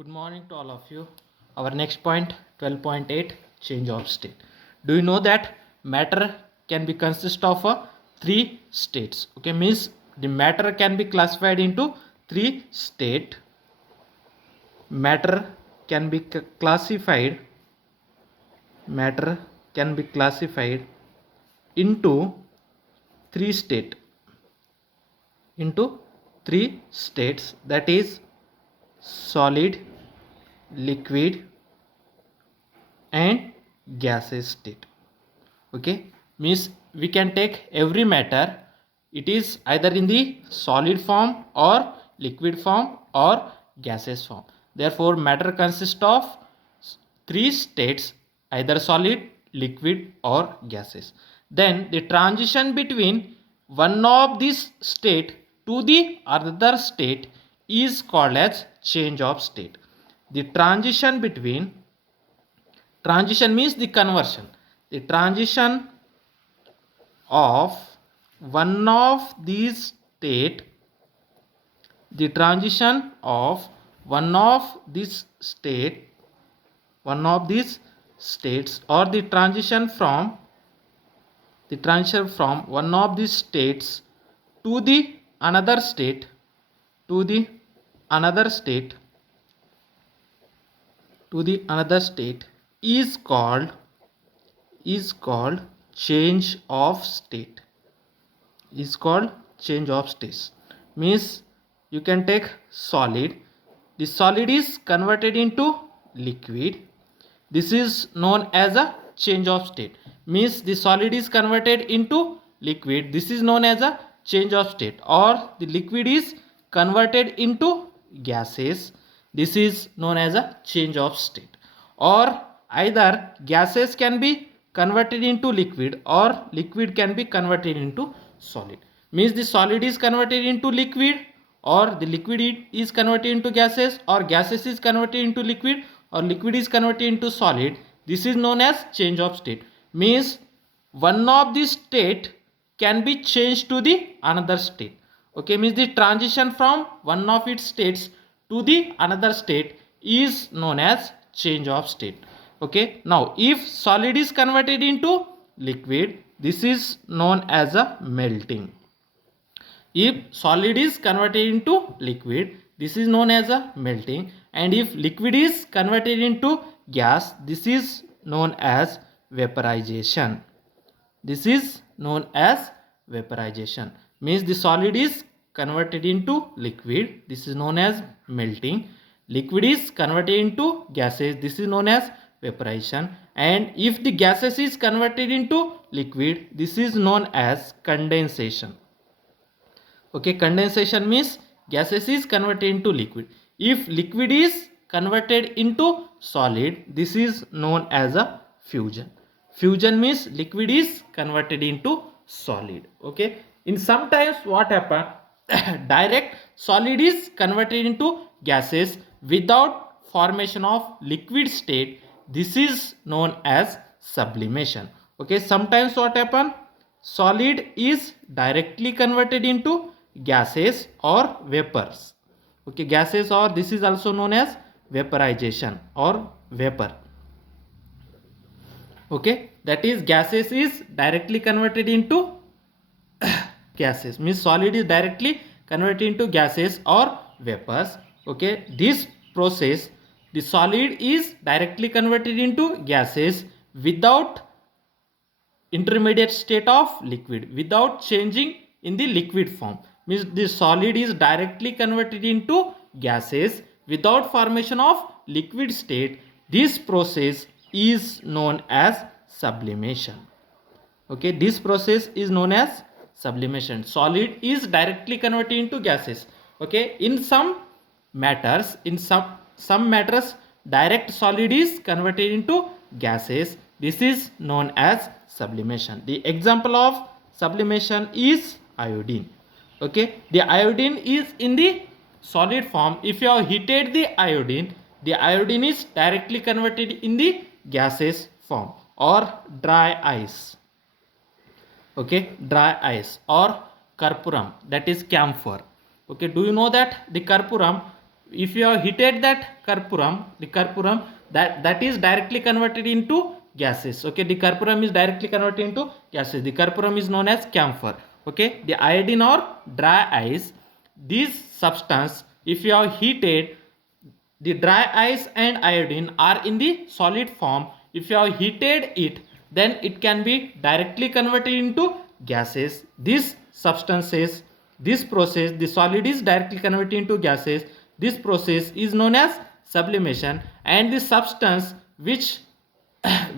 Good morning to all of you. Our next point 12.8 change of state. Do you know that matter can be consist of three states? Okay, means the matter can be classified into three state. Matter can be classified. Matter can be classified into three state. Into three states, that is solid, liquid and gaseous state. Okay, means we can take every matter, it is either in the solid form or liquid form or gaseous form. Therefore matter consists of three states, either solid, liquid or gaseous. Then the transition between one of these state to the other state is called as change of state. The transition between, transition means the conversion, the transition of one of these state, the transition of one of these state, one of these states, or the transition from one of these states to the another state, to the another state, to the another state is called change of state, is called change of state. Means you can take solid, the solid is converted into liquid, this is known as a change of state. Means the solid is converted into liquid, this is known as a change of state. Or the liquid is converted into gases, this is known as a change of state. Or either gases can be converted into liquid or liquid can be converted into solid. Means the solid is converted into liquid, or the liquid is converted into gases, or gases is converted into liquid, or liquid is converted into solid. This is known as change of state. Means one of the state can be changed to the another state. Okay, means the transition from one of its states to the another state is known as change of state. Okay, now if solid is converted into liquid, this is known as a melting. If solid is converted into liquid, this is known as a melting. And if liquid is converted into gas, this is known as vaporization. This is known as vaporization. Means the solid is converted into liquid, this is known as melting. Liquid is converted into gases, this is known as vaporization. And if the gases is converted into liquid, this is known as condensation. Okay, condensation means gases is converted into liquid. If liquid is converted into solid, this is known as a fusion. Fusion means liquid is converted into solid. Okay, in sometimes what happen, direct solid is converted into gases without formation of liquid state, this is known as sublimation. Okay, sometimes what happen, solid is directly converted into gases or vapors. Okay, gases, or this is also known as vaporization or vapor. Okay, that is gases is directly converted into gases, means solid is directly converted into gases or vapors. Okay, this process, the solid is directly converted into gases without intermediate state of liquid, without changing in the liquid form. Means the solid is directly converted into gases without formation of liquid state. This process is known as sublimation. Okay, this process is known as sublimation. Solid is directly converted into gases. Okay, in some matters, in some matters, direct solid is converted into gases, this is known as sublimation. The example of sublimation is iodine. Okay, the iodine is in the solid form. If you have heated the iodine is directly converted in the gaseous form. Or dry ice. Okay, dry ice, or curpurum, that is camphor. Okay, do you know that the curpurum if you have heated that curpurum, the curpurum that is directly converted into gases. Okay, the curpurum is directly converted into gases. The curpurum is known as camphor. Okay, the iodine or dry ice, this substance, if you have heated, the dry ice and iodine are in the solid form. If you have heated it, then it can be directly converted into gases. This substances, this process, the solid is directly converted into gases. This process is known as sublimation, and the substance which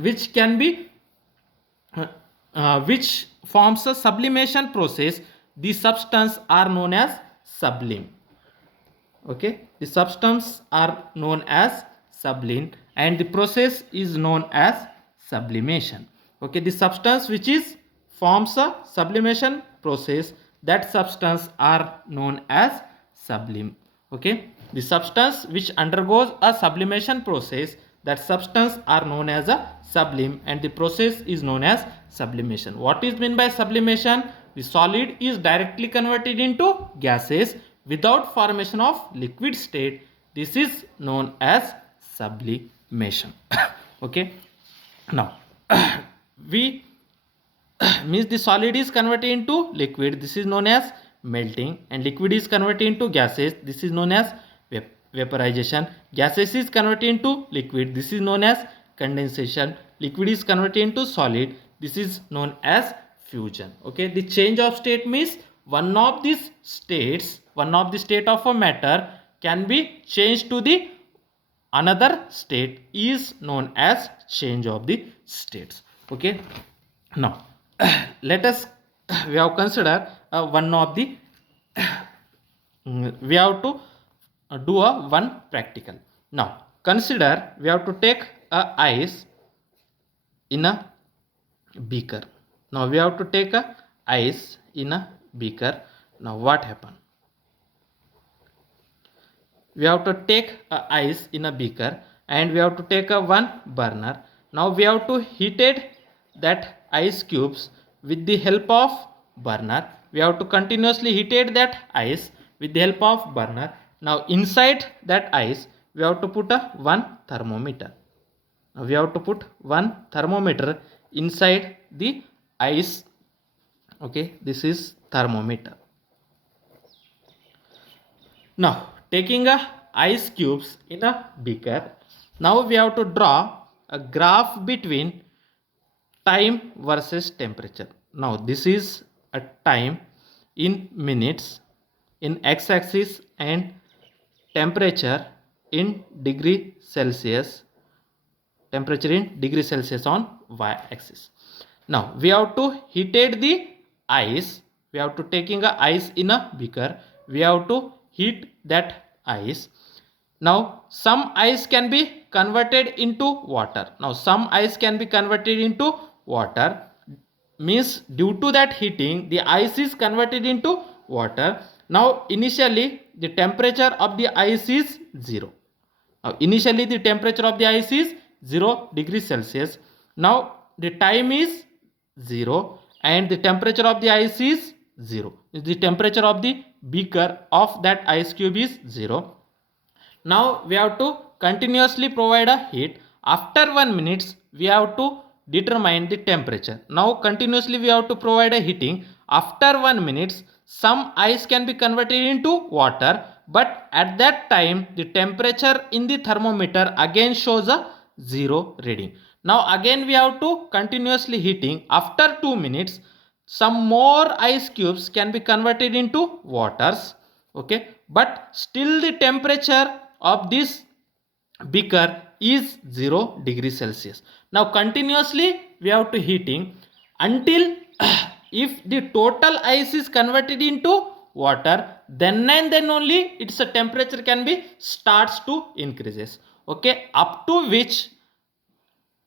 which can be which forms a sublimation process, the substance are known as sublime. Okay, the substance are known as sublime, and the process is known as sublimation. Okay, the substance which is forms a sublimation process, that substance are known as sublime. Okay, the substance which undergoes a sublimation process, that substance are known as a sublime, and the process is known as sublimation. What is meant by sublimation? The solid is directly converted into gases without formation of liquid state. This is known as sublimation. Okay, now we means the solid is converted into liquid, this is known as melting, and liquid is converted into gases, this is known as vaporization. Gases is converted into liquid, this is known as condensation. Liquid is converted into solid, this is known as fusion. Okay, the change of state means one of the state of a matter can be changed to the another state, is known as change of the states. Okay, now let us we have consider one of the we have to do a one practical. Now consider we have to take a ice in a beaker. Now we have to take a ice in a beaker. Now what happened? We have to take a ice in a beaker, and we have to take a one burner. Now we have to heated that ice cubes with the help of burner. We have to continuously heated that ice with the help of burner. Now inside that ice we have to put a one thermometer. Now we have to put one thermometer inside the ice. Okay, this is thermometer. Now taking a ice cubes in a beaker, now we have to draw a graph between time versus temperature. Now this is a time in minutes in x-axis and temperature in degree Celsius, temperature in degree Celsius on y-axis. Now we have to heated the ice, we have to taking a ice in a beaker, we have to heat that ice. Now some ice can be converted into water. Now some ice can be converted into water, means due to that heating the ice is converted into water. Now initially the temperature of the ice is 0. Now initially the temperature of the ice is 0 degrees Celsius. Now the time is 0 and the temperature of the ice is 0. The temperature of the beaker of that ice cube is 0. Now we have to continuously provide a heat. After 1 minute we have to determine the temperature. Now continuously we have to provide a heating. After 1 minute some ice can be converted into water, but at that time the temperature in the thermometer again shows a 0 reading. Now again we have to continuously heating. After 2 minutes some more ice cubes can be converted into waters. Okay, but still the temperature of this beaker is 0 degrees Celsius. Now continuously we have to heating until if the total ice is converted into water, then and then only its temperature can be starts to increases. Okay, up to which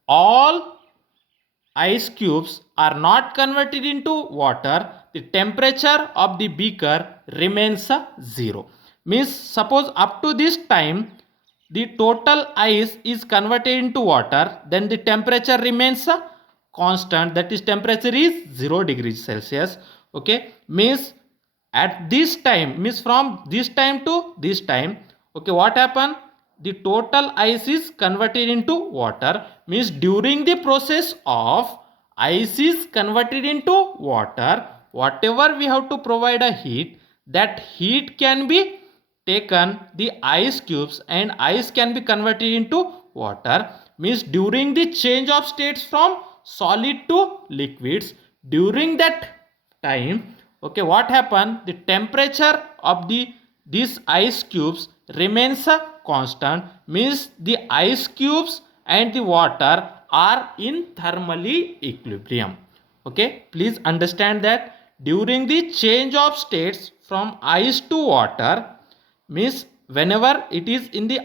all ice cubes are not converted into water, the temperature of the beaker remains 0. Means suppose up to this time the total ice is converted into water, then the temperature remains constant, that is temperature is 0 degrees Celsius. Okay, means at this time, means from this time to this time Okay, what happened? The total ice is converted into water, means during the process of ice is converted into water, whatever we have to provide a heat, that heat can be taken the ice cubes and ice can be converted into water, means during the change of states from solid to liquids, during that time, okay, what happened? The temperature of these ice cubes remains a constant, means the ice cubes and the water are in thermally equilibrium. Okay, please understand that during the change of states from ice to water, means whenever it is in the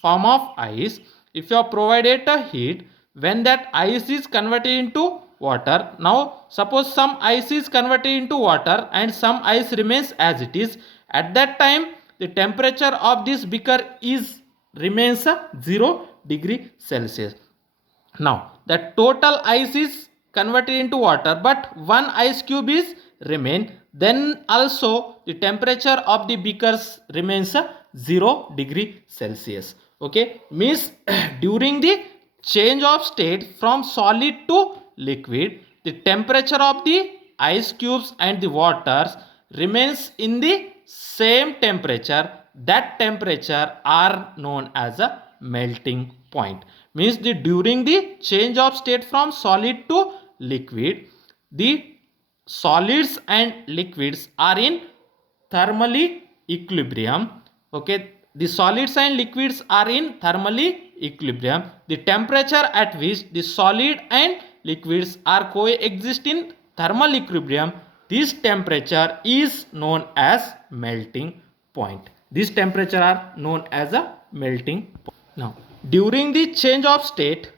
form of ice, if you have provided a heat, when that ice is converted into water, now suppose some ice is converted into water and some ice remains as it is, at that time the temperature of this beaker is remains 0 degree Celsius. Now the total ice is converted into water, but one ice cube is remain, then also the temperature of the beakers remains 0 degree Celsius. Okay, means during the change of state from solid to liquid, the temperature of the ice cubes and the waters remains in the same temperature. That temperature are known as a melting point, means the during the change of state from solid to liquid, the solids and liquids are in thermally equilibrium. Okay, the solids and liquids are in thermally equilibrium. The temperature at which the solid and liquids are coexist in thermal equilibrium, this temperature is known as melting point. This temperature are known as a melting point. Now during the change of state,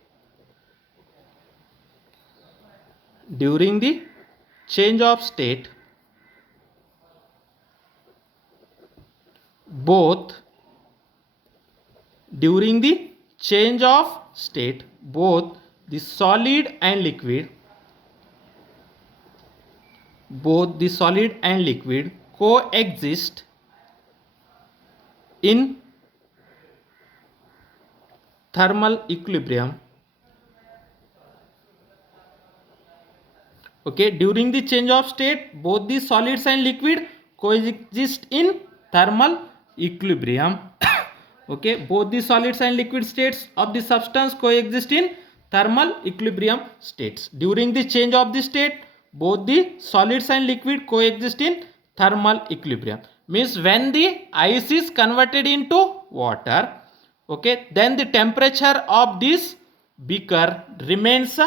during the change of state, both during the change of state, both the solid and liquid, both the solid and liquid coexist in thermal equilibrium. Okay, during the change of state, both the solids and liquid coexist in thermal equilibrium. Okay, both the solids and liquid states of the substance coexist in thermal equilibrium states. During the change of the state, both the solids and liquid coexist in thermal equilibrium, means when the ice is converted into water, okay, then the temperature of this beaker remains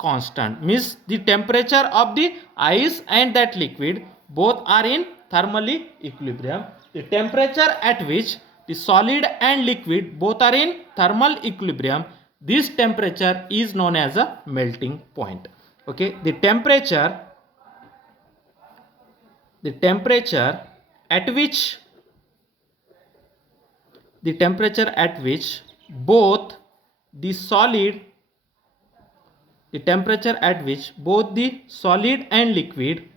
constant, means the temperature of the ice and that liquid both are in thermally equilibrium. The temperature at which the solid and liquid both are in thermal equilibrium, this temperature is known as a melting point. Okay, the temperature at which both the solid the temperature at which both the solid and liquid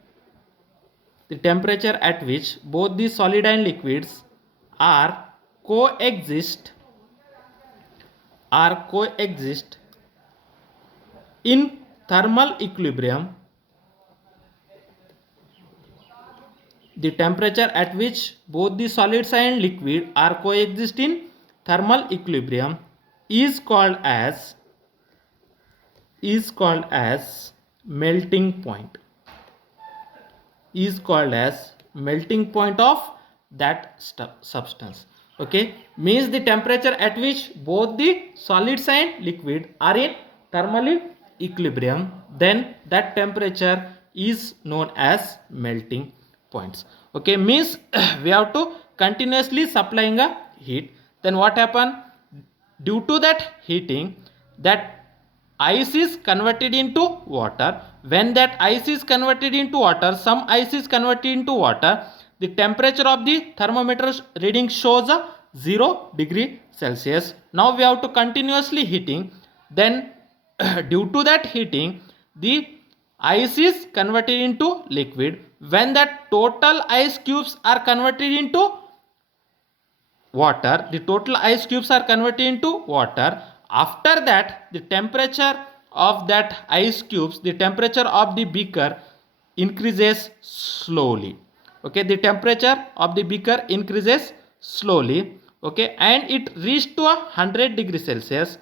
the temperature at which both the solid and liquids are coexist in thermal equilibrium, the temperature at which both the solids and liquid are coexist in thermal equilibrium is called as melting point, is called as melting point of that substance. Okay, means the temperature at which both the solids and liquid are in thermal equilibrium, then that temperature is known as melting points. Okay, means we have to continuously supplying a heat, then what happen? Due to that heating, that ice is converted into water. When that ice is converted into water, some ice is converted into water, the temperature of the thermometer reading shows a 0 degree Celsius. Now we have to continuously heating, then due to that heating, the ice is converted into liquid. When that total ice cubes are converted into water, the total ice cubes are converted into water. After that, the temperature of that ice cubes, the temperature of the beaker increases slowly. Okay, the temperature of the beaker increases slowly. Okay, and it reached to 100 degrees Celsius.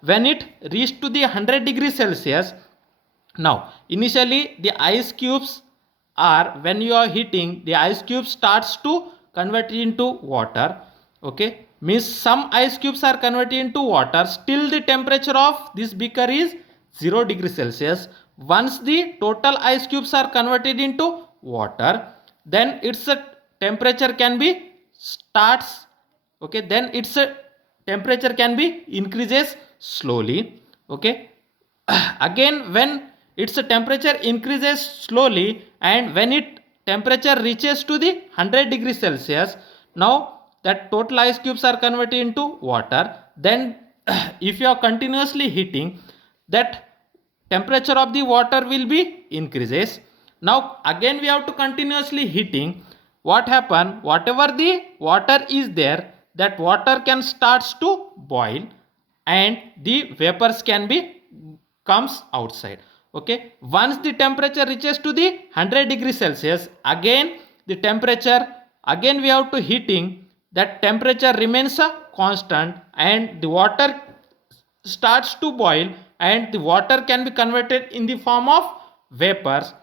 When it reached to the 100 degrees Celsius, now initially the ice cubes are, when you are heating, the ice cube starts to convert into water. Okay, means some ice cubes are converted into water. Still the temperature of this beaker is 0 degrees Celsius. Once the total ice cubes are converted into water, then its temperature can be starts. Okay, then its temperature can be increases slowly. Okay, again when its temperature increases slowly, and when it temperature reaches to the 100 degrees Celsius, now that total ice cubes are converted into water. Then if you are continuously heating, that temperature of the water will be increases. Now again we have to continuously heating. What happen, whatever the water is there, that water can starts to boil, and the vapors can be comes outside. Okay, once the temperature reaches to the 100 degrees Celsius, again the temperature, again we have to heating, that temperature remains a constant, and the water starts to boil, and the water can be converted in the form of vapors,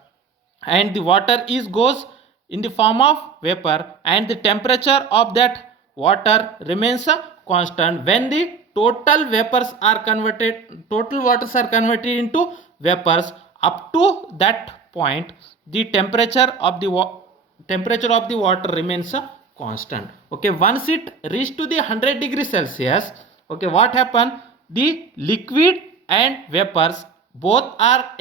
and the water is goes in the form of vapor, and the temperature of that water remains a constant. When the total waters are converted into vapors, up to that point the temperature of the water remains a constant. Okay, once it reach to the 100 degrees Celsius, okay, what happen, the liquid and vapors both are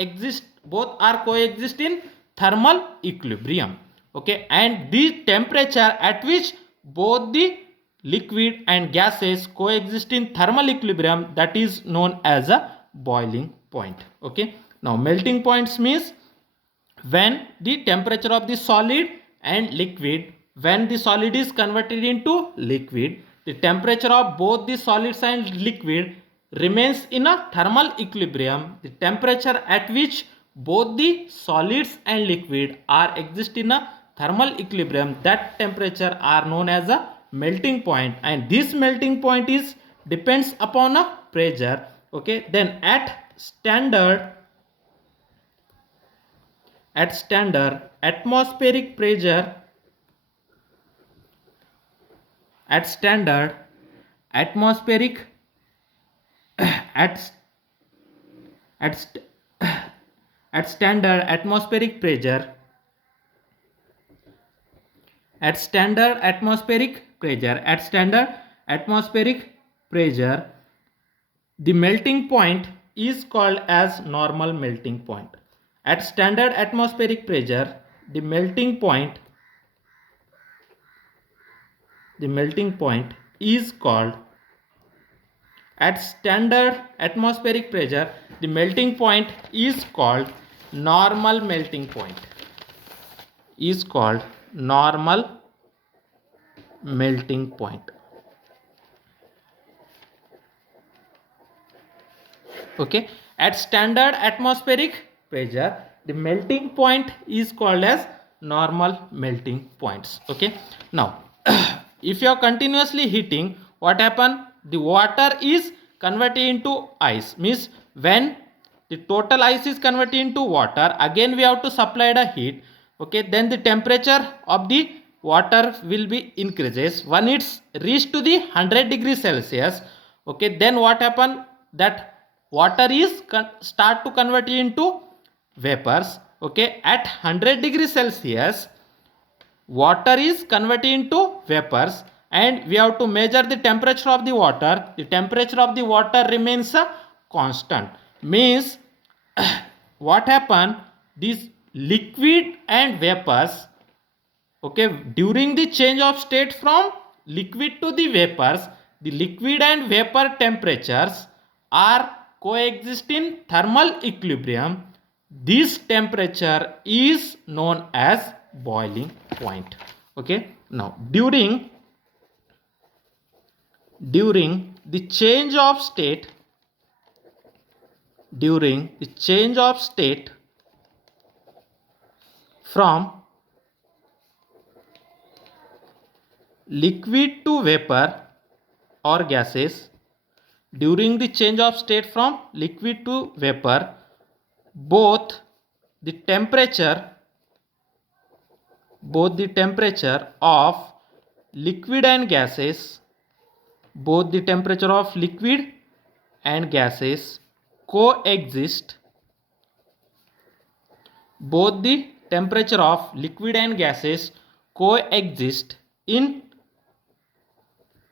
coexist in thermal equilibrium. Okay, and the temperature at which both the liquid and gases coexist in thermal equilibrium, that is known as a boiling point. Okay, now melting points means when the temperature of the solid and liquid, when the solid is converted into liquid, the temperature of both the solids and liquid remains in a thermal equilibrium. The temperature at which both the solids and liquid are exist in a thermal equilibrium, that temperature are known as a melting point, and this melting point is depends upon a pressure. Okay, then at standard atmospheric pressure, at standard atmospheric at at st- at standard atmospheric pressure, at standard atmospheric pressure, the melting point is called as normal melting point. At standard atmospheric pressure, the melting point is called, at standard atmospheric pressure, the melting point is called normal melting point. Is called normal melting point. Okay, at standard atmospheric pressure, the melting point is called as normal melting points. Okay, now if you are continuously heating, what happen, the water is converted into ice, means when the total ice is converted into water, again we have to supply the heat. Okay, then the temperature of the water will be increases. When it's reached to the 100 degrees Celsius, okay, then what happen, that water is start to convert into vapors. Okay, at 100 degrees Celsius water is converted into vapors, and we have to measure the temperature of the water. The temperature of the water remains a constant, means what happen, these liquid and vapors, okay, during the change of state from liquid to the vapors, the liquid and vapor temperatures are coexist in thermal equilibrium. This temperature is known as boiling point. Okay, now during the change of state from liquid to vapor or gases, during the change of state from liquid to vapor, both the temperature of liquid and gases coexist in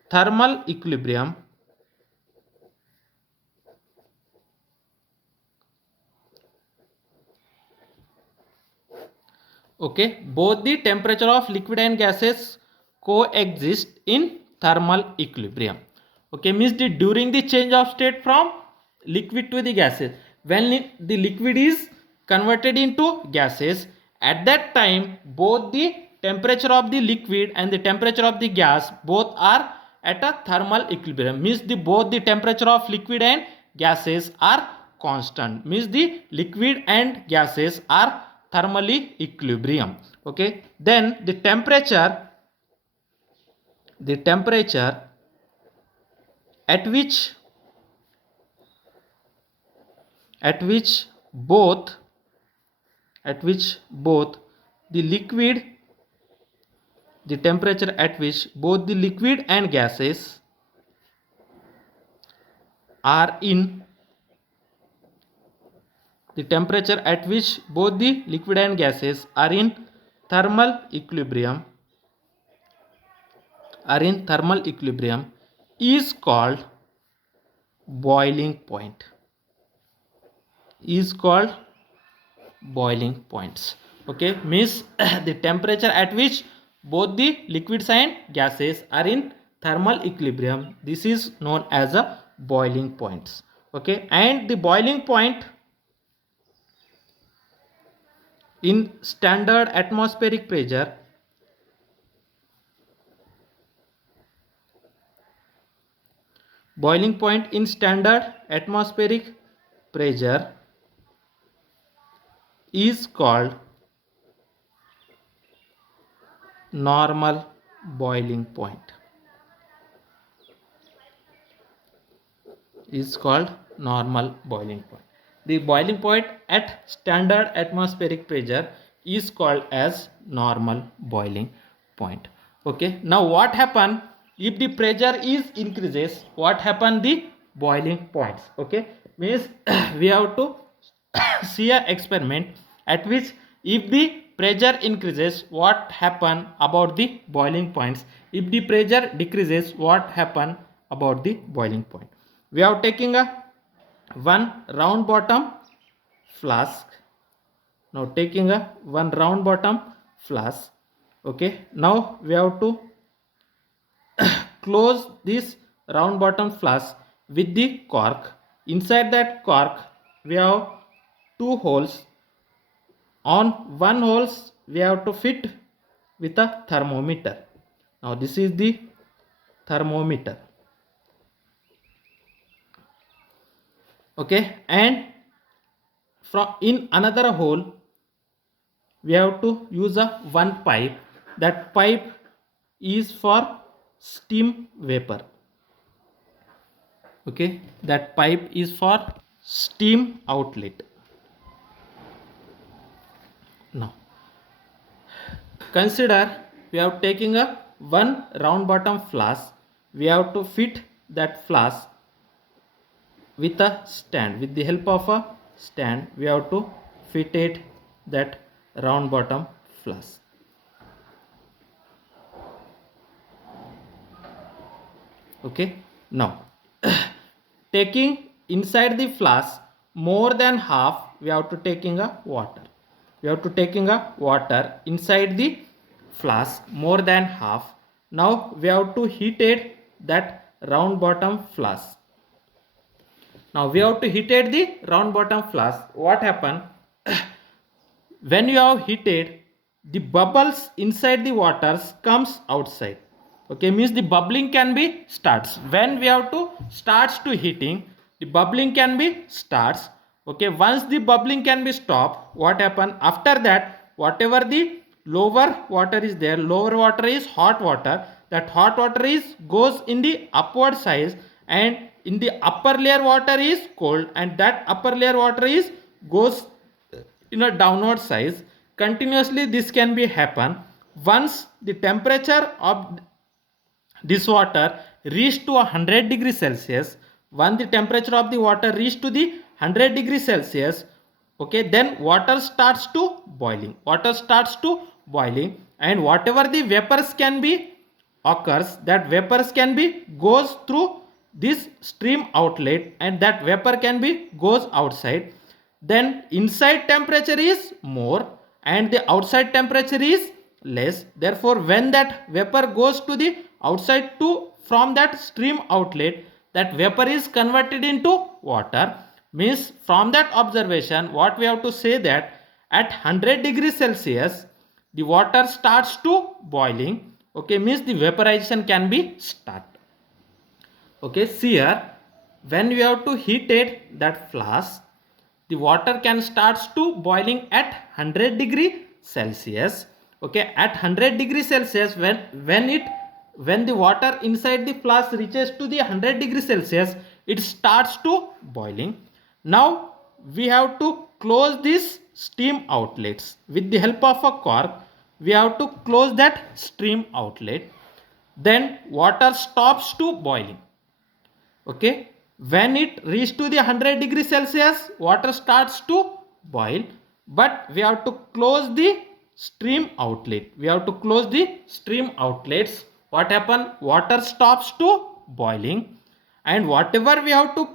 thermal equilibrium. Okay, both the temperature of liquid and gases coexist in thermal equilibrium. Okay, means during the change of state from liquid to the gases, when the liquid is converted into gases, at that time both the temperature of the liquid and the temperature of the gas both are at a thermal equilibrium, means both the temperature of liquid and gases are constant, means the liquid and gases are thermally equilibrium. Okay, then the temperature at which both the liquid the temperature at which both the liquid and gases are in the temperature at which both the liquid and gases are in thermal equilibrium is called boiling point. Okay, means the temperature at which both the liquids and gases are in thermal equilibrium, this is known as a boiling point. Okay, and the boiling point in standard atmospheric pressure is called normal boiling point. The boiling point at standard atmospheric pressure is called as normal boiling point. Okay, now what happen if the pressure is increases? What happen the boiling points? Okay, means we have to see a experiment at which if the pressure increases, what happen about the boiling points? If the pressure decreases, what happen about the boiling point? We are taking a one round bottom flask. Now taking a one round bottom flask. Okay, now we have to close this round bottom flask with the cork. Inside that cork we have two holes. On one holes we have to fit with a thermometer. Now this is the thermometer. Okay, and from in another hole we have to use a one pipe. That pipe is for steam vapor. Okay, that pipe is for steam outlet. Now consider we are taking a one round bottom flask. We have to fit that flask with a stand. With the help of a stand we have to fit it that round bottom flask. Okay, now taking inside the flask more than half, we have to taking a water. We have to taking a water inside the flask more than half. Now we have to heat it that round bottom flask. Now we have to heated the round bottom flask. What happen? When you have heated, the bubbles inside the waters comes outside. Okay, means the bubbling can be starts when we have to starts to heating, the bubbling can be starts. Okay, once the bubbling can be stopped, what happen after that, whatever the lower water is there, lower water is hot water, that hot water is goes in the upward side, and in the upper layer water is cold, and that upper layer water is goes in a downward size. Continuously this can be happen. Once the temperature of this water reach to 100 degrees Celsius, when the temperature of the water reach to the 100 degrees Celsius, okay, then water starts to boiling, water starts to boiling, and whatever the vapors can be occurs, that vapors can be goes through this stream outlet, and that vapor can be goes outside. Then inside temperature is more and the outside temperature is less. Therefore when that vapor goes to the outside to from that stream outlet, that vapor is converted into water. Means from that observation what we have to say, that at 100 degrees Celsius the water starts to boiling. Okay, means the vaporization can be start. Okay, see here, when we have to heat it that flask, the water can starts to boiling at 100 degree Celsius. Okay, at 100 degree Celsius, when the water inside the flask reaches to the 100 degree Celsius, it starts to boiling. Now we have to close these steam outlets with the help of a cork. We have to close that steam outlet. Then water stops to boiling. Okay, when it reaches to the 100 degrees Celsius, water starts to boil, but we have to close the stream outlet. We have to close the stream outlets. What happen? Water stops to boiling, and whatever we have to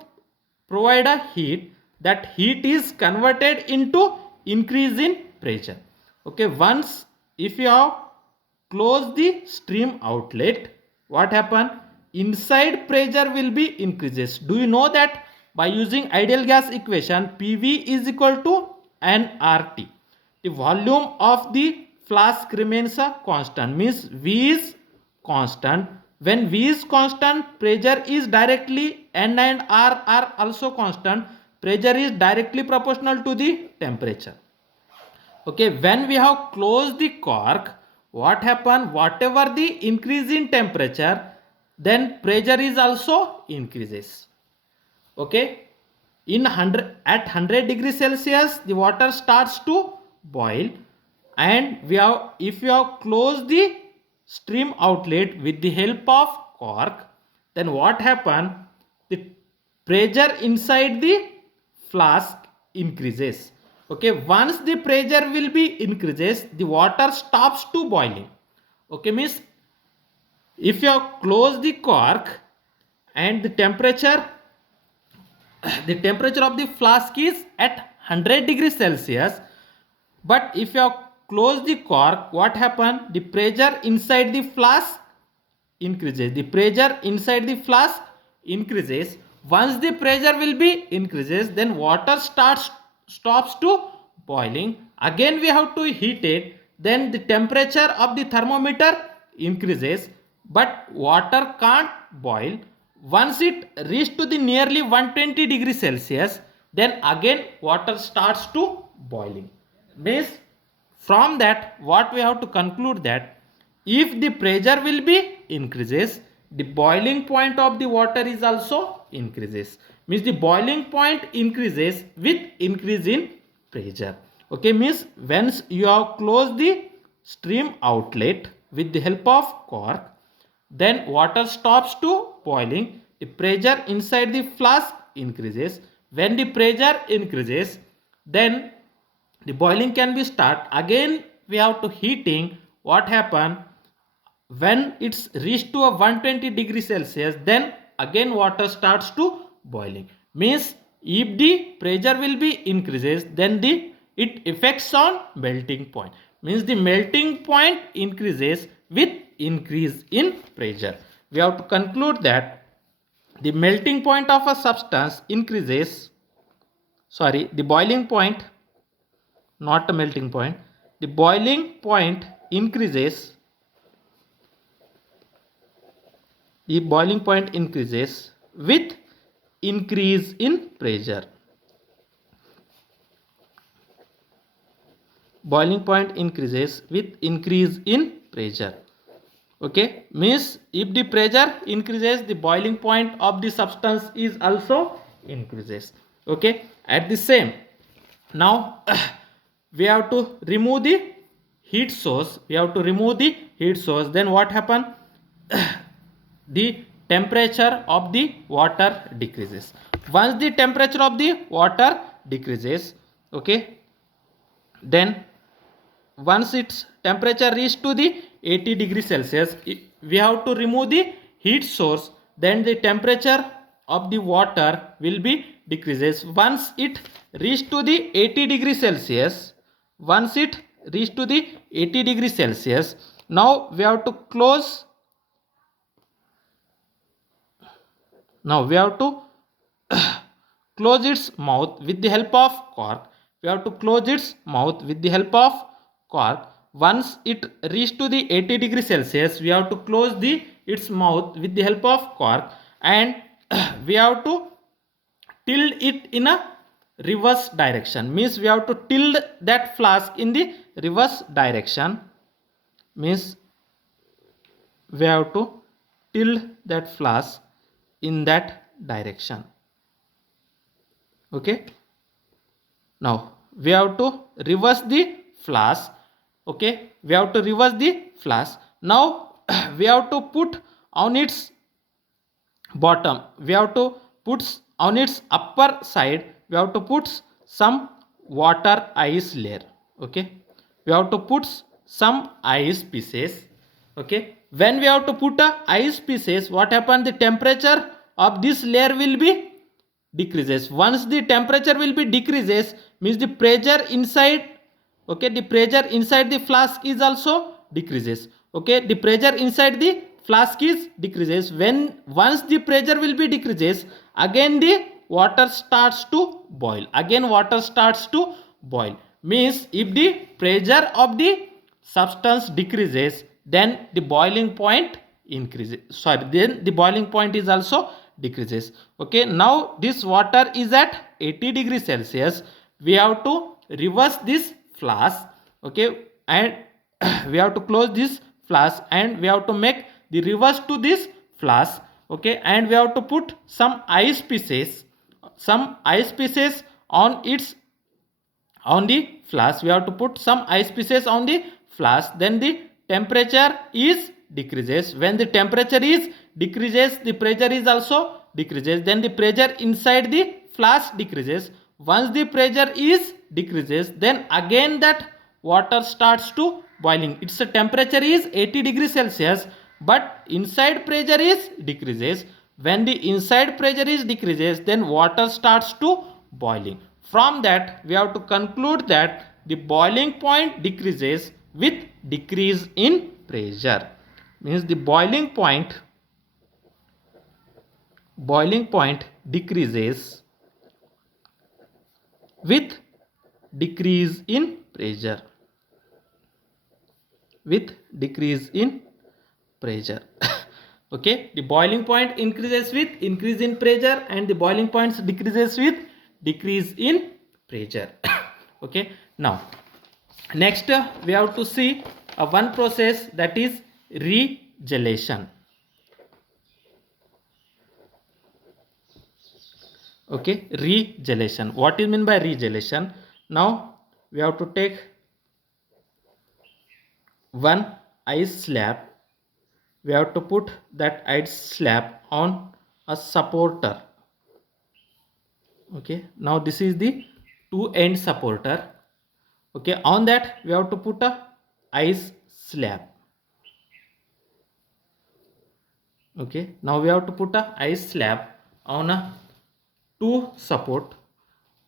provide a heat, that heat is converted into increase in pressure. Okay, once if you have close the stream outlet, what happen? Inside pressure will be increases. Do you know that by using ideal gas equation, PV is equal to nRT, the volume of the flask remains a constant, means V is constant. When V is constant, pressure is directly, N and R are also constant, pressure is directly proportional to the temperature. Okay, when we have closed the cork, what happen? Whatever the increase in temperature, then pressure is also increases. Okay, in 100 at 100 degrees Celsius the water starts to boil, and we have, if we have closed the stream outlet with the help of cork, then what happen? The pressure inside the flask increases. Okay, once the pressure will be increases, the water stops to boiling. Okay, means if you have closed the cork and the temperature of the flask is at 100 degrees Celsius, but if you have closed the cork, what happen? The pressure inside the flask increases. The pressure inside the flask increases. Once the pressure will be increases, then water stops to boiling. Again we have to heat it. Then the temperature of the thermometer increases, but water can't boil. Once it reaches to the nearly 120 degrees Celsius, then again water starts to boiling. Means from that what we have to conclude, that if the pressure will be increases, the boiling point of the water is also increases. Means the boiling point increases with increase in pressure. Okay, means once you have closed the stream outlet with the help of cork, then water stops to boiling. The pressure inside the flask increases. When the pressure increases, then the boiling can be start. Again we have to heating. What happen? When it's reached to a 120 degrees Celsius, then again water starts to boiling. Means if the pressure will be increases, then it affects on melting point. Means the melting point increases with increase in pressure. We have to conclude that the melting point of a substance increases, sorry, the boiling point, not a melting point, the boiling point increases if boiling point increases with increase in pressure. Boiling point increases with increase in pressure. Okay, means if the pressure increases, the boiling point of the substance is also increases. Okay, at the same, now we have to remove the heat source. Then what happen? The temperature of the water decreases. Once the temperature of the water decreases, okay, then once its temperature reach to the 80 degrees Celsius, we have to remove the heat source. Then the temperature of the water will be decreases. Once it reach to the 80 degrees Celsius, now we have to close. Now we have to close its mouth with the help of cork. Once it reach to the 80 degrees Celsius, we have to close its mouth with the help of cork, and we have to tilt it in a reverse direction. Means we have to tilt that flask in the reverse direction. Means we have to tilt that flask in that direction. Okay, now we have to reverse the flask. Okay, now we have to put on its bottom, on its upper side, we have to put some water ice layer. Okay, we have to put some ice pieces. Okay, when we have to put a ice pieces, what happen? The temperature of this layer will be decreases. Once the temperature will be decreases, means the pressure inside, okay, the pressure inside the flask is also decreases. Okay, the pressure inside the flask is decreases. Once the pressure will be decreases, again the water starts to boil. Means if the pressure of the substance decreases, then the boiling point increases. Then the boiling point is also decreases. Okay, now this water is at 80 degrees Celsius. We have to reverse this flask. Okay, and we have to close this flask, and we have to make the reverse to this flask. Okay, and we have to put some ice pieces on the flask. We have to put some ice pieces on the flask. Then the temperature is decreases. When the temperature is decreases, the pressure is also decreases. Then the pressure inside the flask decreases. Once the pressure is decreases, then again that water starts to boiling. Its temperature is 80 degrees Celsius, but inside pressure is decreases. When the inside pressure is decreases, then water starts to boiling. From that, we have to conclude that the boiling point decreases with decrease in pressure. Means the boiling point decreases with decrease in pressure. Okay, the boiling point increases with increase in pressure, and the boiling points decreases with decrease in pressure. Okay, now next we have to see one process, that is regelation. Okay, regelation. What is mean by regelation? Now we have to take one ice slab. We have to put that ice slab on a supporter. Okay, now this is the two end supporter. Okay, on that we have to put a ice slab. Okay, now we have to put a ice slab on a two support.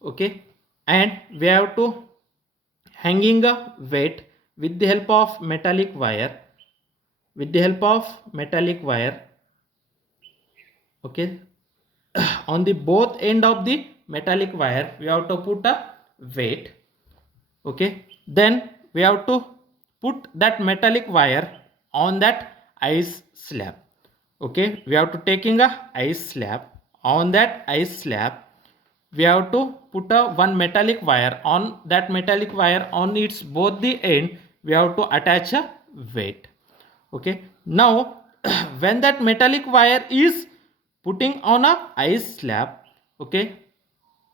Okay, and we have to hanging a weight with the help of metallic wire. Okay, on the both end of the metallic wire we have to put a weight. Okay, then we have to put that metallic wire on that ice slab. Okay, we have to taking a ice slab. On that ice slab we have to put a one metallic wire. On that metallic wire, on its both the end, we have to attach a weight. Okay, now when that metallic wire is putting on a ice slab, okay,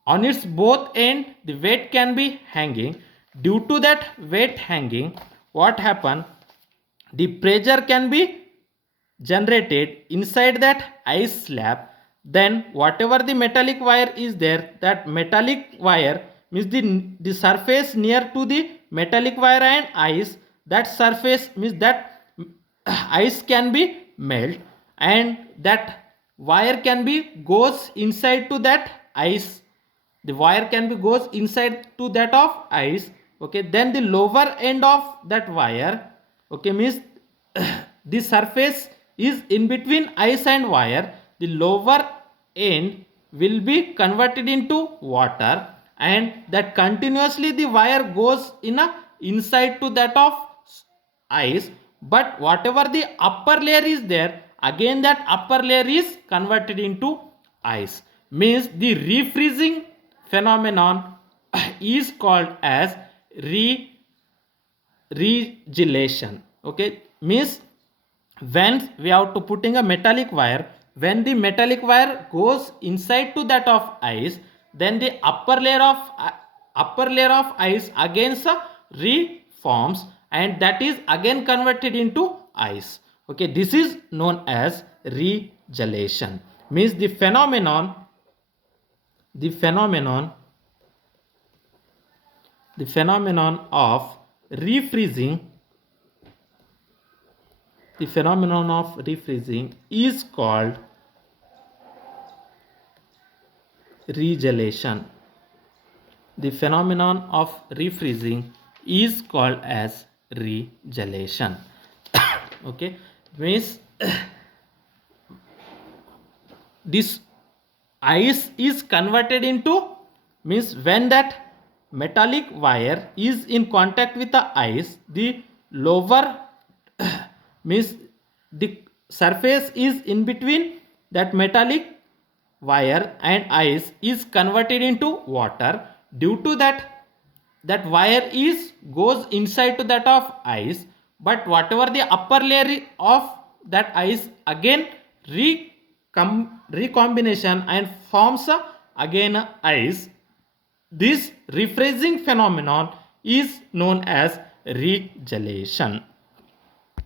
on its both end the weight can be hanging. Due to that weight hanging, what happen, the pressure can be generated inside that ice slab. Then whatever the metallic wire is there, that metallic wire means the surface near to the metallic wire and ice, that surface means that ice can be melt, and that wire can be goes inside to that ice. The wire can be goes inside to that of ice. Okay, then the lower end of that wire, okay, means the surface is in between ice and wire. The lower end will be converted into water, and that continuously the wire goes in a inside to that of ice. But whatever the upper layer is there, again that upper layer is converted into ice. Means the refreezing phenomenon is called as regelation. Okay, means when we have to putting a metallic wire, when the metallic wire goes inside to that of ice, then the upper layer of ice again reforms, and that is again converted into ice. Okay, this is known as regelation. Means the phenomenon of refreezing is called regelation. The phenomenon of refreezing is called as regelation. Okay, means this ice is converted into, means when that metallic wire is in contact with the ice, the lower means the surface is in between that metallic wire and ice is converted into water. Due to that, that wire is goes inside to that of ice, but whatever the upper layer of that ice again recombination and forms again ice. This refreezing phenomenon is known as regelation.